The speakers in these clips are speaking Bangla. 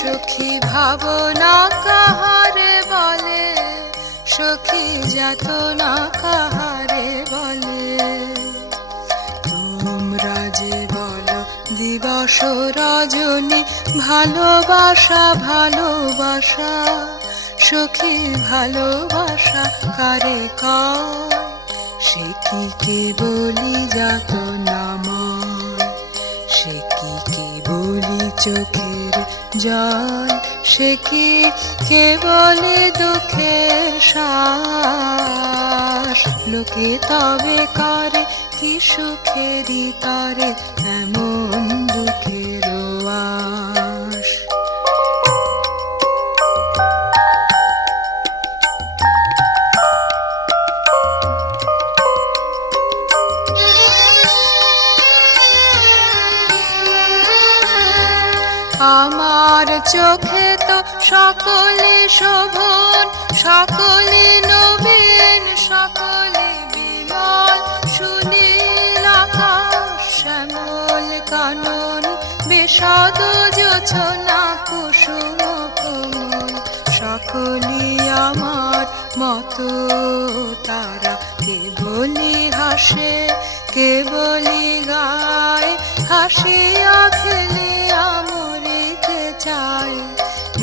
সখী ভাবনা কাহারে বলে, সখী যাতনা কাহারে বলে। তোমরা যে বলো দিবস রজনী, ভালোবাসা ভালোবাসা, সখী ভালোবাসা কারে কয়? সে কি কেবলি যাতনাময়, সে কি কেবলি চোখের জল, সে কি কেবলি দুঃখের শ্বাস। লোকে তবে করে কি সুখেরই তরে এমন দুঃখের আশ। আমার চোখে তো সকলে শোভন, সকলে নবীন, সকলে বিমল, সুনীল আকাশ, শ্যামল কানন, বিশদ জোছনা, কুসুম কোমল। সকলি আমার মতো তারা, কেবলি হাসে কেবলি গায়, হাসিয়া খেলিয়া মরিতে চায়।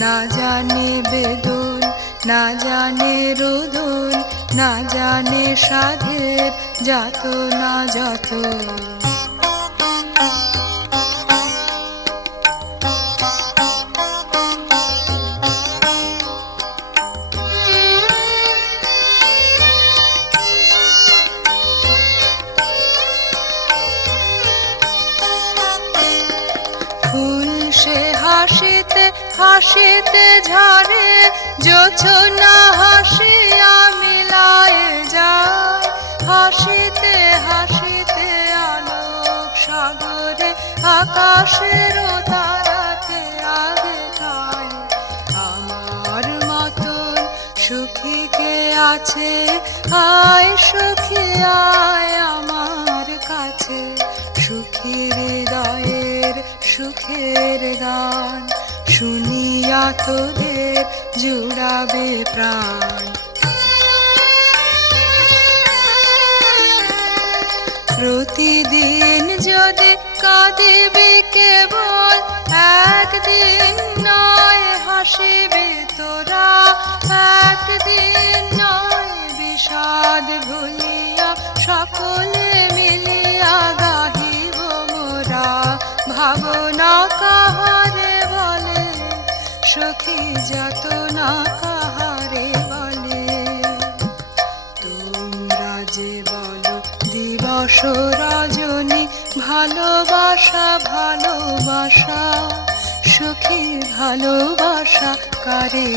না জানে বেদন, না জানে রোদন, না জানে সাধের যাতনা যত। ফুল সে হাসিতে হাসিতে ঝরে, জোছনা হাসিয়া মিলায় যায়। হাসিতে হাসিতে আলোক সাগরে, আকাশের তারাতে আগে খায়। আমার মতন সুখী কে আছে, আয় সখী আয় আমার কাছে। সুখী হৃদয়ের সুখের গান, শুনিয়া তোদের জুড়াবে প্রাণ। প্রতিদিন যদি কাঁদিবে কেবল, একদিন নয় হাসিবে তোরা, একদিন নয় বিষাদ ভুলিয়া, সকলে মিলিয়া গাহিব মোরা। ভাবনা কাহারে বলে, সখী যাতনা কাহারে বলে। তোমরা যে বলো দিবস রজনী, ভালোবাসা ভালোবাসা, সখী ভালোবাসা কারে